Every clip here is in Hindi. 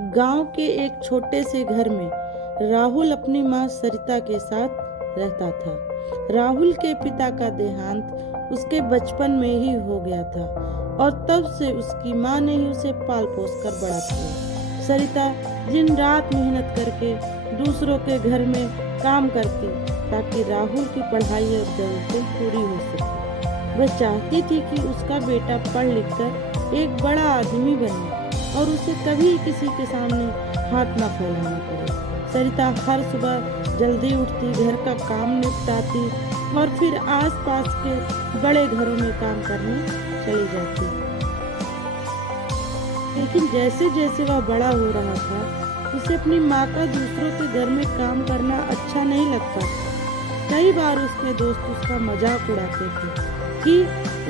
गांव के एक छोटे से घर में राहुल अपनी माँ सरिता के साथ रहता था। राहुल के पिता का देहांत उसके बचपन में ही हो गया था और तब से उसकी माँ ने ही उसे पाल पोस कर बड़ा किया। सरिता दिन रात मेहनत करके दूसरों के घर में काम करती ताकि राहुल की पढ़ाई और जरूरतें पूरी हो सके। वह चाहती थी कि उसका बेटा पढ़ लिख कर एक बड़ा आदमी बने और उसे कभी किसी के सामने हाथ न फैलाना पड़े। सरिता हर सुबह जल्दी उठती, घर का काम निपटाती और फिर आसपास के बड़े घरों में काम करने चली जाती। लेकिन जैसे जैसे वह बड़ा हो रहा था, उसे अपनी माँ का दूसरों के घर में काम करना अच्छा नहीं लगता। कई बार उसके दोस्त उसका मजाक उड़ाते थे कि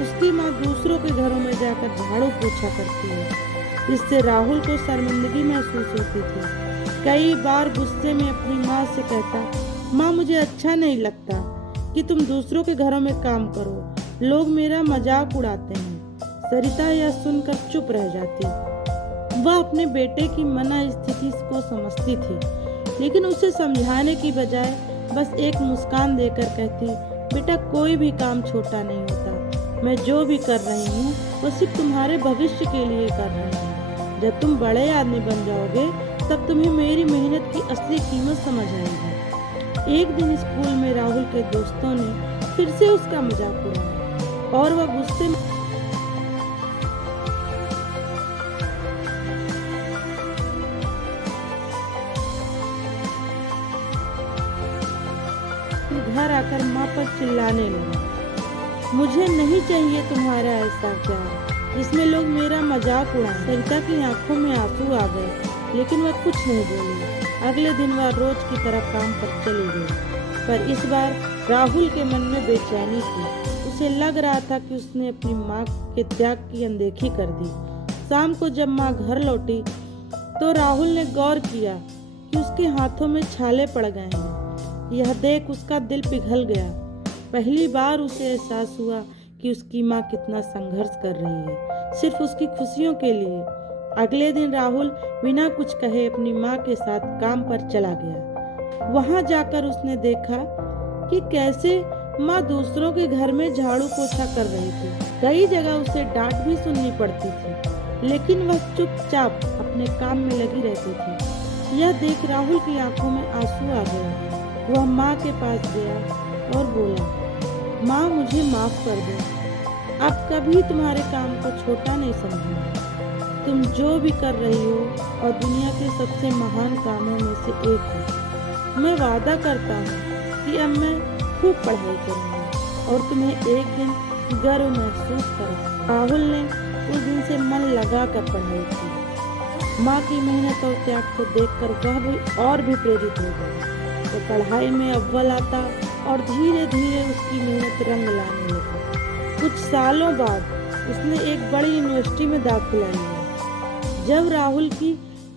उसकी माँ दूसरों के घरों में जाकर झाड़ू पोछा करती है। इससे राहुल को शर्मिंदगी महसूस होती थी। कई बार गुस्से में अपनी माँ से कहता, माँ मुझे अच्छा नहीं लगता कि तुम दूसरों के घरों में काम करो, लोग मेरा मजाक उड़ाते हैं। सरिता यह सुनकर चुप रह जाती। वह अपने बेटे की मना स्थिति को समझती थी, लेकिन उसे समझाने की बजाय बस एक मुस्कान देकर कहती, बेटा कोई भी काम छोटा नहीं होता। मैं जो भी कर रही हूँ वो सिर्फ तुम्हारे भविष्य के लिए कर रही हूँ। जब तुम बड़े आदमी बन जाओगे तब तुम्हें मेरी मेहनत की असली कीमत समझ आएगी। एक दिन स्कूल में राहुल के दोस्तों ने फिर से उसका मजाक उड़ाया और वह गुस्से में घर आकर माँ पर चिल्लाने लगा, मुझे नहीं चाहिए तुम्हारा ऐसा प्यार जिसमें लोग मेरा मजाक उड़ाएं। सरिता की आंखों में आंसू आ गए, लेकिन वह कुछ नहीं बोली। अगले दिन वह रोज की तरह काम पर चली गई, पर इस बार राहुल के मन में बेचैनी थी। उसे लग रहा था कि उसने अपनी माँ के त्याग की अनदेखी कर दी। शाम को जब माँ घर लौटी तो राहुल ने गौर किया कि उसके हाथों में छाले पड़ गए हैं। यह देख उसका दिल पिघल गया। पहली बार उसे एहसास हुआ कि उसकी माँ कितना संघर्ष कर रही है, सिर्फ उसकी खुशियों के लिए। अगले दिन राहुल बिना कुछ कहे अपनी माँ के साथ काम पर चला गया। वहां जाकर उसने देखा कि कैसे माँ दूसरों के घर में झाड़ू पोछा कर रही थी। कई जगह उसे डांट भी सुननी पड़ती थी, लेकिन वह चुपचाप अपने काम में लगी रहती थी। यह देख राहुल की आंखों में आंसू आ गए। वह माँ के पास गया और बोला, माँ मुझे माफ कर दो, अब कभी तुम्हारे काम को छोटा नहीं समझूंगा। तुम जो भी कर रही हो और दुनिया के सबसे महान कामों में से एक है। मैं वादा करता हूँ कि अब मैं खूब पढ़ाई करूँगा और तुम्हें एक दिन गर्व महसूस करूँगा। राहुल ने उस दिन से मन लगा कर पढ़ाई की। माँ की मेहनत और त्याग को देखकर वह भी और भी प्रेरित हो गया। वो पढ़ाई में अव्वल आता और धीरे धीरे उसकी मेहनत रंग लाने लगी। कुछ सालों बाद उसने एक बड़ी यूनिवर्सिटी में दाखिला लिया। जब राहुल की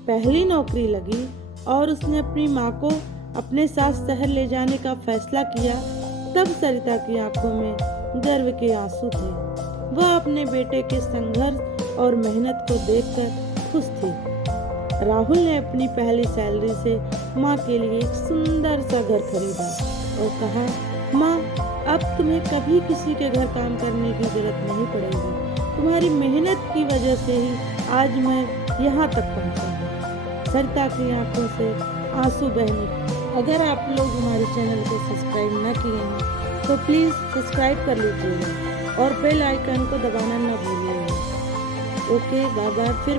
पहली नौकरी लगी और उसने अपनी माँ को अपने साथ शहर ले जाने का फैसला किया, तब सरिता की आंखों में गर्व के आंसू थे। वह अपने बेटे के संघर्ष और मेहनत को देखकर खुश थी। राहुल ने अपनी पहली सैलरी से माँ के लिए एक सुंदर सा घर खरीदा और कहा, माँ अब तुम्हें कभी किसी के घर काम करने की जरूरत नहीं पड़ेगी। तुम्हारी मेहनत की वजह से ही आज मैं यहाँ तक पहुँचा हूँ। सरिता की आंखों से आंसू बहने। अगर आप लोग हमारे चैनल को सब्सक्राइब न किए हैं तो प्लीज़ सब्सक्राइब कर लीजिएगा और बेल आइकन को दबाना न भूलिएगा। Okay, bye bye. फिर